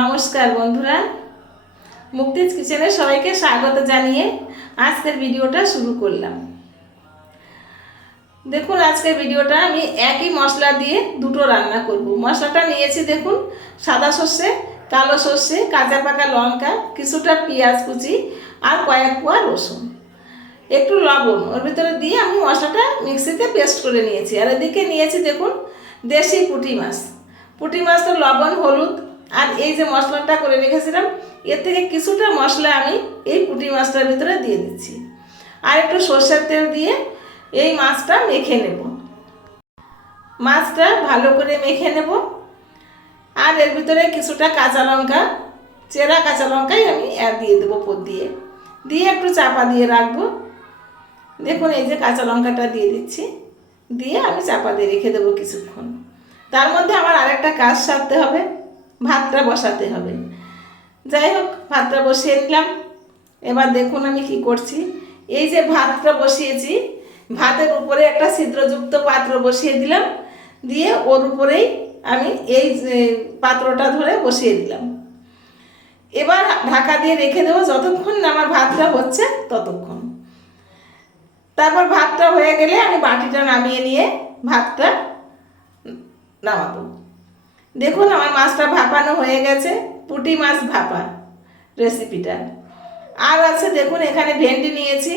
নমস্কার বন্ধুরা, মুক্তিজ কিচেনে সবাইকে স্বাগত জানিয়ে আজকের ভিডিওটা শুরু করলাম। দেখুন, আজকের ভিডিওটা আমি একই মশলা দিয়ে দুটো রান্না করব। মশলাটা নিয়েছি দেখুন, সাদা সর্ষে, কালো সর্ষে, কাঁচা পাকা লঙ্কা, কিছুটা পেঁয়াজ কুচি আর কয়েক কোয়া রসুন, একটু লবণ ওর ভিতরে দিয়ে আমি মশলাটা মিক্সিতে পেস্ট করে নিয়েছি। আর এদিকে নিয়েছি দেখুন দেশি পুঁটি মাছ। পুঁটি মাছটা লবণ, হলুদ আর এই যে মশলাটা করে রেখেছিলাম, এর থেকে কিছুটা মশলা আমি এই পুঁটি মাছটার ভিতরে দিয়ে দিচ্ছি। আর একটু সর্ষের তেল দিয়ে এই মাছটা মেখে নেব। মাছটা ভালো করে মেখে নেব। আর এর ভিতরে কিছুটা কাঁচা লঙ্কা, চেরা কাঁচা লঙ্কাই আমি দিয়ে দেবো উপর দিয়ে, দিয়ে একটু চাপা দিয়ে রাখবো। দেখুন এই যে কাঁচা লঙ্কাটা দিয়ে দিচ্ছি, দিয়ে আমি চাপা দিয়ে রেখে দেবো কিছুক্ষণ। তার মধ্যে আমার আরেকটা কাজ সারতে হবে, ভাতটা বসাতে হবে। যাই হোক, ভাতটা বসিয়ে নিলাম। এবার দেখুন আমি কি করছি। এই যে ভাতটা বসিয়েছি, ভাতের উপরে একটা ছিদ্রযুক্ত পাত্র বসিয়ে দিলাম, দিয়ে ওর উপরেই আমি এই পাত্রটা ধরে বসিয়ে দিলাম। এবার ঢাকা দিয়ে রেখে দেবো যতক্ষণ না আমার ভাতটা হচ্ছে ততক্ষণ। তারপর ভাতটা হয়ে গেলে আমি বাটিটা নামিয়ে নিয়ে ভাতটা নামাবো। দেখুন আমার মাছটা ভাপানো হয়ে গেছে, পুঁটি মাছ ভাপা রেসিপিটা। আর আছে দেখুন এখানে ভেন্ডি নিয়েছি,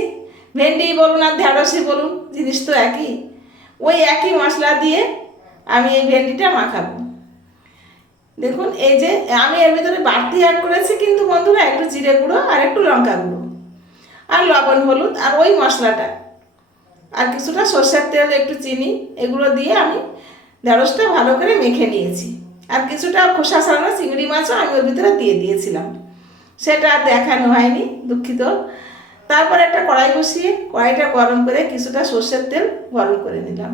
ভেন্ডি বলুন আর ঢেঁড়সই বলুন, জিনিস তো একই। ওই একই মশলা দিয়ে আমি এই ভেন্ডিটা মাখাবো। দেখুন এই যে আমি এর ভিতরে বাড়তি অ্যাড করেছি কিন্তু বন্ধুরা একটু জিরে গুঁড়ো আর একটু লঙ্কা গুঁড়ো আর লবণ, হলুদ আর ওই মশলাটা আর কিছুটা সর্ষের তেল, একটু চিনি, এগুলো দিয়ে আমি ঢেঁড়সটা ভালো করে মেখে নিয়েছি। আর কিছুটা খোসা ছাড়ানো চিংড়ি মাছও আমি ওর ভিতরে দিয়ে দিয়েছিলাম, সেটা আর দেখানো হয়নি, দুঃখিত। তারপর একটা কড়াই বসিয়ে কড়াইটা গরম করে কিছুটা সর্ষের তেল গরম করে নিলাম।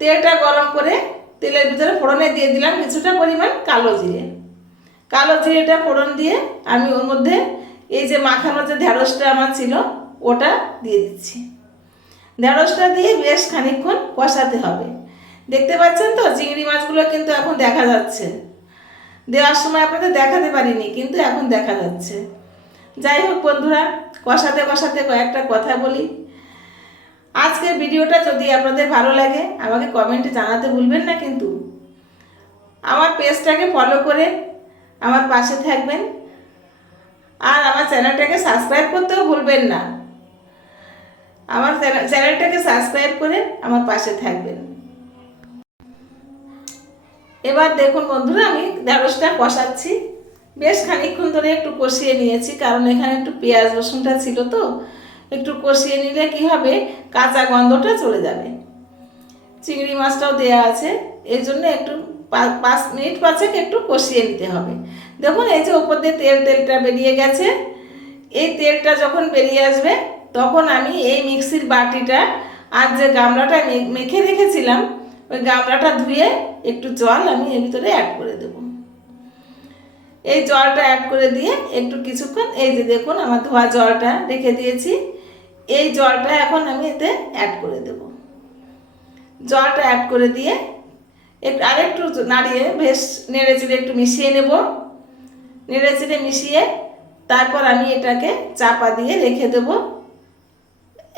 তেলটা গরম করে তেলের ভিতরে ফোড়নে দিয়ে দিলাম কিছুটা পরিমাণ কালো জিরে। কালো জিরেটা ফোড়ন দিয়ে আমি ওর মধ্যে এই যে মাখানো যে ঢেঁড়সটা আমার ছিল ওটা দিয়ে দিচ্ছি। ঢেঁড়সটা দিয়ে বেশ খানিকক্ষণ কষাতে হবে। দেখতে পাচ্ছেন তো চিংড়ি মাছগুলো কিন্তু এখন দেখা যাচ্ছে, দেওয়ার সময় আপনাদের দেখাতে পারিনি কিন্তু এখন দেখা যাচ্ছে। যাই হোক বন্ধুরা, কষাতে কষাতে কয়েকটা কথা বলি। আজকের ভিডিওটা যদি আপনাদের ভালো লাগে আমাকে কমেন্টে জানাতে ভুলবেন না কিন্তু। আমার পেজটাকে ফলো করে আমার পাশে থাকবেন আর আমার চ্যানেলটাকে সাবস্ক্রাইব করতেও ভুলবেন না। আমার চ্যানেলটাকে সাবস্ক্রাইব করে আমার পাশে থাকবেন। এবার দেখুন বন্ধুরা আমি ঢেঁড়সটা কষাচ্ছি, বেশ খানিকক্ষণ ধরে একটু কষিয়ে নিয়েছি, কারণ এখানে একটু পেঁয়াজ রসুনটা ছিল তো, একটু কষিয়ে নিলে কি হবে কাঁচা গন্ধটা চলে যাবে। চিংড়ি মাছটাও দেওয়া আছে, এই জন্য একটু 5 মিনিট পাঁচেক একটু কষিয়ে নিতে হবে। দেখুন এই যে ওপর দিয়ে তেলটা বেরিয়ে গেছে, এই তেলটা যখন বেরিয়ে আসবে তখন আমি এই মিক্সির বাটিটা আর যে গামলাটা মেখে রেখেছিলাম ওই গামলাটা ধুয়ে একটু জল আমি এর ভিতরে অ্যাড করে দেব। এই জলটা অ্যাড করে দিয়ে একটু কিছুক্ষণ, এই যে দেখুন আমার ধোয়া জলটা রেখে দিয়েছি, এই জলটা এখন আমি এতে অ্যাড করে দেব। জলটা অ্যাড করে দিয়ে আরেকটু নাড়িয়ে বেশ নেড়ে চেড়ে একটু মিশিয়ে নেব। নেড়ে চেড়ে মিশিয়ে তারপর আমি এটাকে চাপা দিয়ে রেখে দেব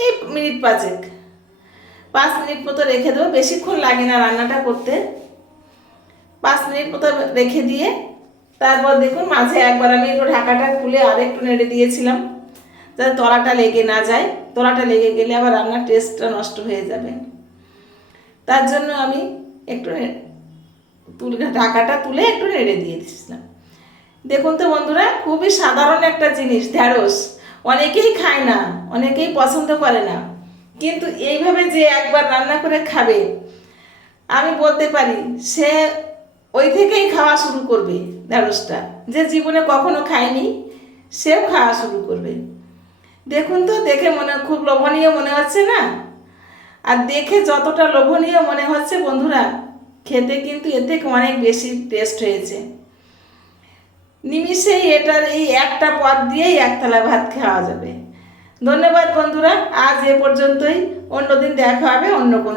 এই মিনিট 5 মিনিট মতো রেখে দেবো, বেশিক্ষণ লাগে না রান্নাটা করতে। 5 মিনিট মতো রেখে দিয়ে তারপর দেখুন মাঝে একবার আমি একটু ঢাকাটা খুলে আর একটু নেড়ে দিয়েছিলাম যাতে তলাটা লেগে না যায়। তলাটা লেগে গেলে আবার রান্নার টেস্টটা নষ্ট হয়ে যাবে, তার জন্য আমি একটু ঢাকাটা তুলে একটু নেড়ে দিয়ে দিয়েছিলাম। দেখুন তো বন্ধুরা, খুবই সাধারণ একটা জিনিস ঢেঁড়স, অনেকেই খায় না, অনেকেই পছন্দ করে না, কিন্তু এইভাবে যে একবার রান্না করে খাবে আমি বলতে পারি সে ওই থেকেই খাওয়া শুরু করবে। ঢেঁড়সটা যে জীবনে কখনো খায়নি সেও খাওয়া শুরু করবে। দেখুন তো, দেখে খুব লোভনীয় মনে হচ্ছে না? আর দেখে যতটা লোভনীয় মনে হচ্ছে বন্ধুরা, খেতে কিন্তু এর থেকে অনেক বেশি টেস্ট হয়েছে। নিমিষেই এটার এই একটা পদ দিয়েই একতলা ভাত খাওয়া যাবে। ধন্যবাদ বন্ধুরা, আজ এ পর্যন্তই। অন্যদিন দেখা হবে অন্য কোনো